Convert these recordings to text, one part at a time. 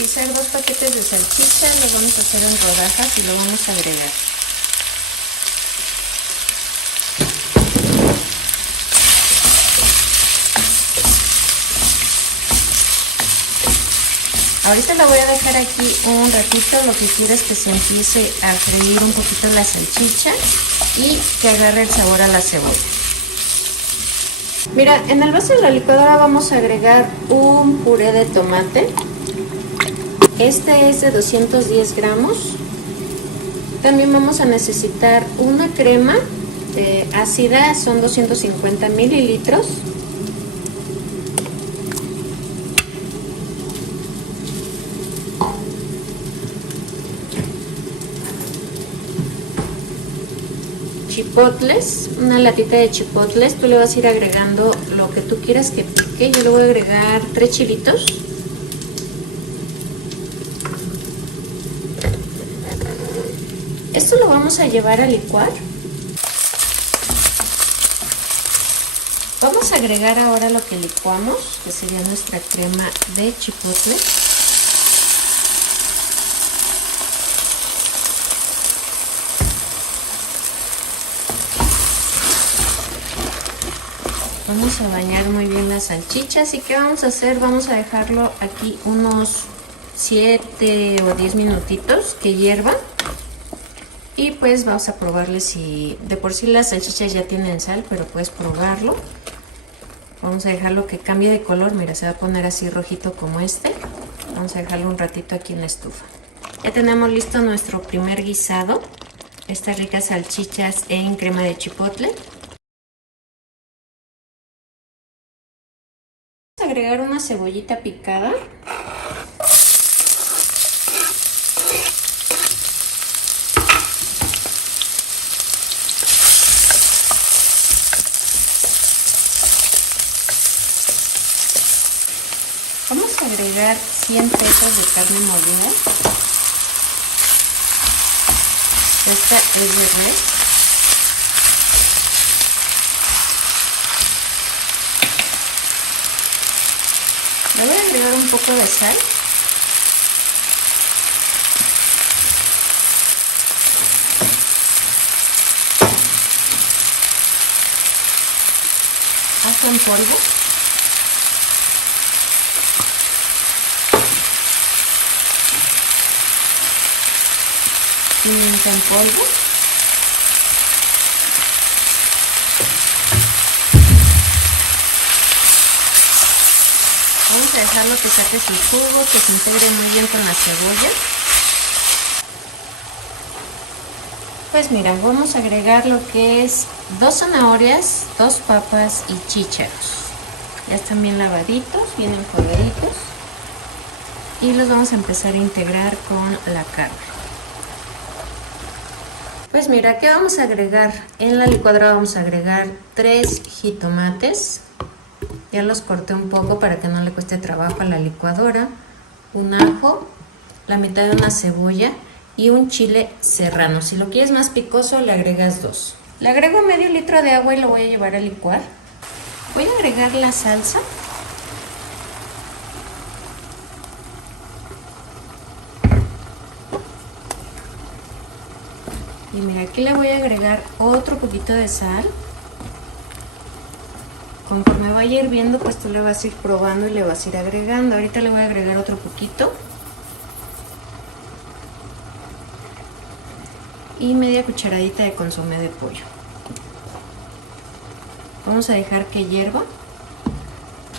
utilizar 2 paquetes de salchicha, los vamos a hacer en rodajas y lo vamos a agregar. Ahorita la voy a dejar aquí un ratito, lo que quiero es que se empiece a freír un poquito la salchicha y que agarre el sabor a la cebolla. Mira, en el vaso de la licuadora vamos a agregar un puré de tomate. Este es de 210 gramos. También vamos a necesitar una crema ácida, son 250 mililitros. Chipotles, una latita de chipotles. Tú le vas a ir agregando lo que tú quieras que pique. Yo le voy a agregar 3 chilitos. Esto lo vamos a llevar a licuar. Vamos a agregar ahora lo que licuamos, que sería nuestra crema de chipotle. Vamos a bañar muy bien las salchichas. ¿Y qué vamos a hacer? Vamos a dejarlo aquí unos 7 o 10 minutitos que hierva. Y pues vamos a probarle si de por sí las salchichas ya tienen sal, pero puedes probarlo. Vamos a dejarlo que cambie de color. Mira, se va a poner así rojito como este. Vamos a dejarlo un ratito aquí en la estufa. Ya tenemos listo nuestro primer guisado. Estas ricas salchichas en crema de chipotle. Agregar una cebollita picada. Vamos a agregar 100 pesos de carne molida. Esta es de res. Le voy a agregar un poco de sal. Ajo en polvo. Pimienta en polvo. Vamos a dejarlo que saque su jugo, que se integre muy bien con la cebolla. Pues mira, vamos a agregar lo que es 2 zanahorias, 2 papas y chícharos. Ya están bien lavaditos, bien enjuagaditos. Y los vamos a empezar a integrar con la carne. Pues mira, ¿qué vamos a agregar? En la licuadora vamos a agregar 3 jitomates. Ya los corté un poco para que no le cueste trabajo a la licuadora. Un ajo, la mitad de una cebolla y un chile serrano. Si lo quieres más picoso, le agregas 2. Le agrego medio litro de agua y lo voy a llevar a licuar. Voy a agregar la salsa. Y mira, aquí le voy a agregar otro poquito de sal. Conforme vaya hirviendo, pues tú le vas a ir probando y le vas a ir agregando. Ahorita le voy a agregar otro poquito. Y media cucharadita de consomé de pollo. Vamos a dejar que hierva.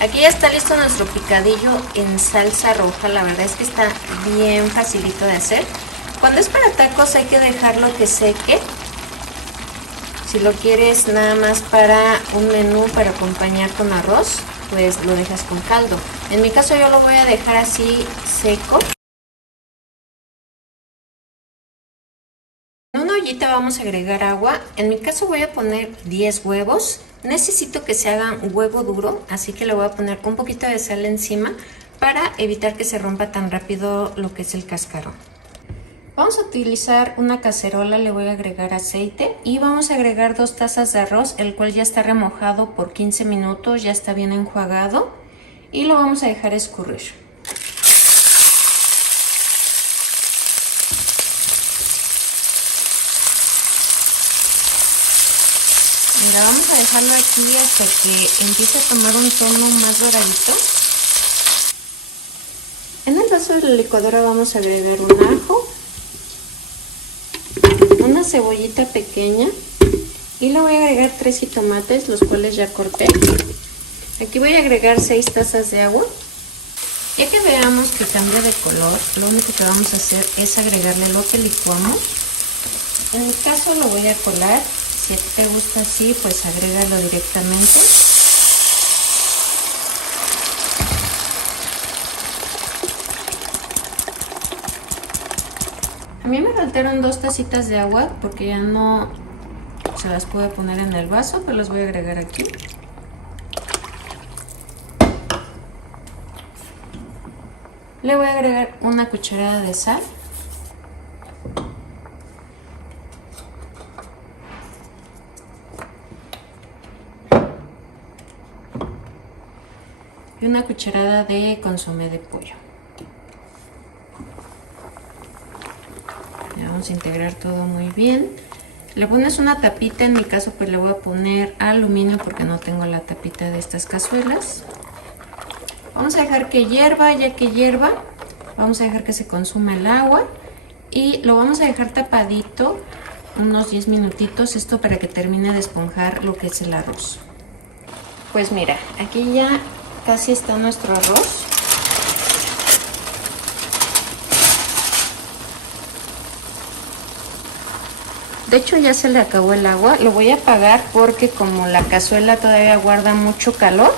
Aquí ya está listo nuestro picadillo en salsa roja. La verdad es que está bien facilito de hacer. Cuando es para tacos hay que dejarlo que seque. Si lo quieres nada más para un menú para acompañar con arroz, pues lo dejas con caldo. En mi caso yo lo voy a dejar así seco. En una ollita vamos a agregar agua. En mi caso voy a poner 10 huevos. Necesito que se hagan huevo duro, así que le voy a poner un poquito de sal encima para evitar que se rompa tan rápido lo que es el cascarón. Vamos a utilizar una cacerola, le voy a agregar aceite y vamos a agregar 2 tazas de arroz, el cual ya está remojado por 15 minutos, ya está bien enjuagado y lo vamos a dejar escurrir. Ahora vamos a dejarlo aquí hasta que empiece a tomar un tono más doradito. En el vaso de la licuadora vamos a agregar un ajo, una cebollita pequeña y le voy a agregar 3 jitomates, los cuales ya corté. Aquí voy a agregar 6 tazas de agua. Ya que veamos que cambia de color, lo único que vamos a hacer es agregarle lo que licuamos. En mi caso lo voy a colar. Si te gusta así, pues agrégalo directamente. A mí me faltaron 2 tacitas de agua porque ya no se las puedo poner en el vaso, pero las voy a agregar aquí. Le voy a agregar una cucharada de sal. Y una cucharada de consomé de pollo. Ya vamos a integrar todo muy bien. Le pones una tapita, en mi caso pues le voy a poner aluminio porque no tengo la tapita de estas cazuelas. Vamos a dejar que hierva, ya que hierva, vamos a dejar que se consuma el agua y lo vamos a dejar tapadito unos 10 minutitos, esto para que termine de esponjar lo que es el arroz. Pues mira, aquí ya casi está nuestro arroz. De hecho ya se le acabó el agua, lo voy a apagar porque como la cazuela todavía guarda mucho calor,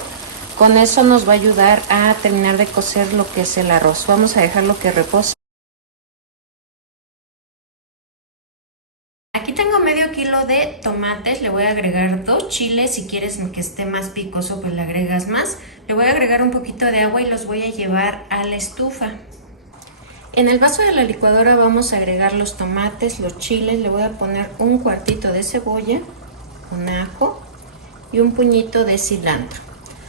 con eso nos va a ayudar a terminar de cocer lo que es el arroz. Vamos a dejarlo que repose. Aquí tengo medio kilo de tomates, le voy a agregar 2 chiles, si quieres que esté más picoso pues le agregas más. Le voy a agregar un poquito de agua y los voy a llevar a la estufa. En el vaso de la licuadora vamos a agregar los tomates, los chiles, le voy a poner un cuartito de cebolla, un ajo y un puñito de cilantro.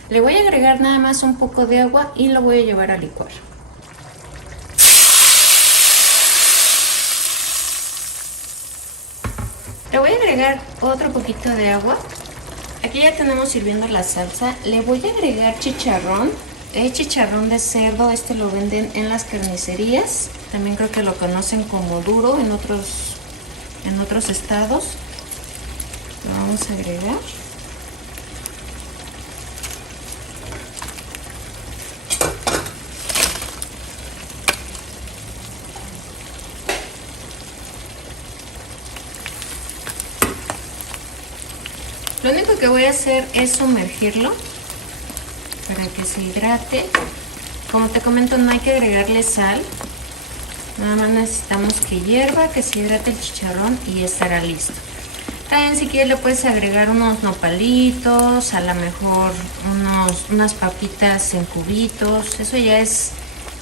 Le voy a agregar nada más un poco de agua y lo voy a llevar a licuar. Le voy a agregar otro poquito de agua. Aquí ya tenemos hirviendo la salsa. Le voy a agregar chicharrón. Chicharrón de cerdo, este lo venden en las carnicerías. También creo que lo conocen como duro en otros estados. Lo vamos a agregar. Lo único que voy a hacer es sumergirlo para que se hidrate. Como te comento, no hay que agregarle sal. Nada más necesitamos que hierva, que se hidrate el chicharrón y estará listo. También si quieres le puedes agregar unos nopalitos, a lo mejor unas papitas en cubitos. Eso ya es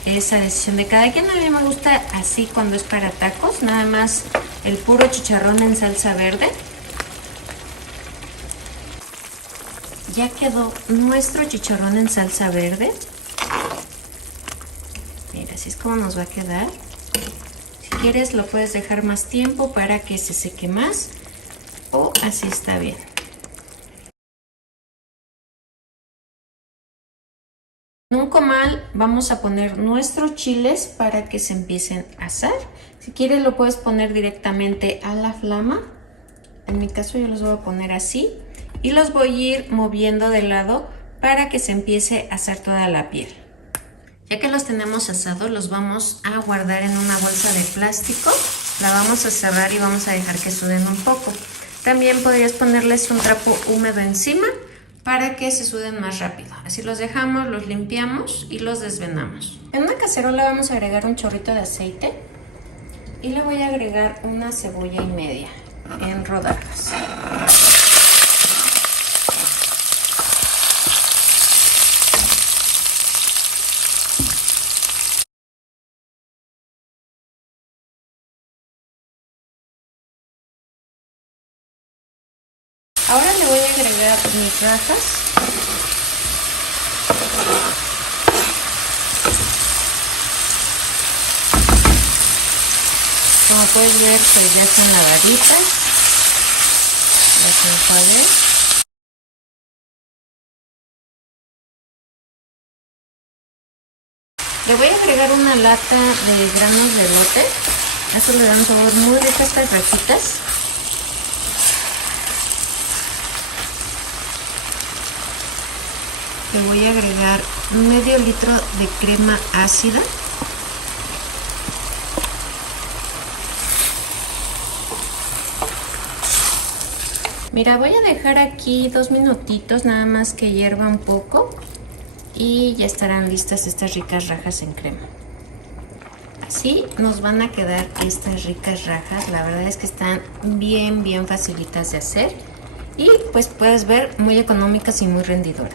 esa decisión de cada quien. A mí me gusta así cuando es para tacos, nada más el puro chicharrón en salsa verde. Ya quedó nuestro chicharrón en salsa verde. Mira, así es como nos va a quedar. Si quieres lo puedes dejar más tiempo para que se seque más o así está bien. En un comal vamos a poner nuestros chiles para que se empiecen a asar. Si quieres lo puedes poner directamente a la flama. En mi caso yo los voy a poner así. Y los voy a ir moviendo de lado para que se empiece a asar toda la piel. Ya que los tenemos asados, los vamos a guardar en una bolsa de plástico. La vamos a cerrar y vamos a dejar que suden un poco. También podrías ponerles un trapo húmedo encima para que se suden más rápido. Así los dejamos, los limpiamos y los desvenamos. En una cacerola vamos a agregar un chorrito de aceite y le voy a agregar una cebolla y media en rodajas. Ahora le voy a agregar mis rajas. Como puedes ver, pues ya están lavaditas. Las enjuagué. Le voy a agregar una lata de granos de elote. Eso le da un sabor muy rico a estas rajitas. Le voy a agregar medio litro de crema ácida. Mira, voy a dejar aquí 2 minutitos nada más que hierva un poco y ya estarán listas estas ricas rajas en crema. Así nos van a quedar estas ricas rajas. La verdad es que están bien facilitas de hacer y pues puedes ver muy económicas y muy rendidoras.